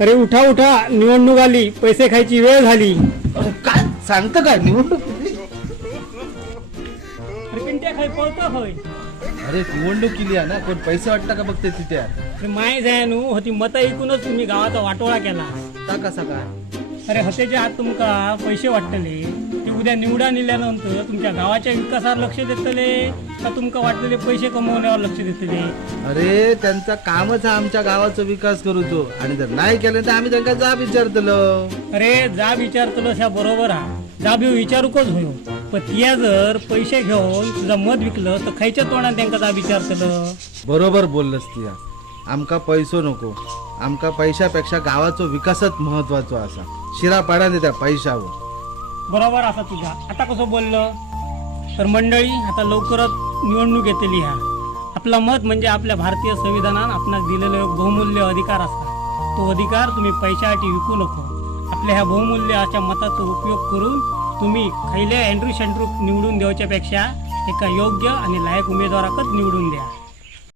अरे उठा उठा, निवडणूक आली, पैसे खायची वेळ झाली. काय सांगतं काय निवडणूक? अरे पिंट्या खाय पळतो होय. अरे निवडणूक केली आहे ना, कोण पैसे वाटतं का बघते तिथे? अरे माय जायनू होती मतं ऐकूनच तुम्ही गावाचा वाटोळा केला. ता कसा काय? अरे हतेच्या आत तुमका पैसे वाटतले ते उद्या निवडा नेल्यानंतर तुमच्या गावाच्या विकासावर लक्ष देतले का तुमका वाटलेले पैसे कमवण्यावर लक्ष देतले? अरे त्यांचा कामच आहे आमच्या गावाचा विकास करूचो, आणि जर नाही केलं तर आम्ही त्यांना जा विचारतलो. अरे जा विचारतलस ह्या बरोबर हा, जा बी विचारूकच होयो, पण तिया जर पैसे घेऊन तुझं मत विकलं तर खायच्या तोंडात त्यांका जा विचारतलं. बरोबर बोललंस तिया. आमका पैसो नको, आमका पैशापेक्षा गावाचा विकासच महत्वाचा असा. शिरा पाडा दे त्या पैशावर. बरोबर असा तुझा. आता कसं बोललं तर मंडळी, आता लवकरच निवडणूक येतली. ह्या आपला मत म्हणजे आपल्या भारतीय संविधानात आपणास दिलेला एक बहुमूल्य अधिकार असा. तो अधिकार तुम्ही पैशासाठी विकू नको. आपल्या ह्या बहुमूल्य अशा मताचा उपयोग करून तुम्ही खैल्या एंड्रू शेंड्रू निवडून द्यायच्या पेक्षा एका योग्य आणि लायक उमेदवाराकच निवडून द्या.